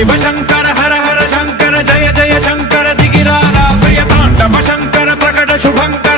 शिव शंकर हर हर शंकर जय जय शंकर दिगिरारा प्रिय तांडव शंकर प्रकट शुभंकर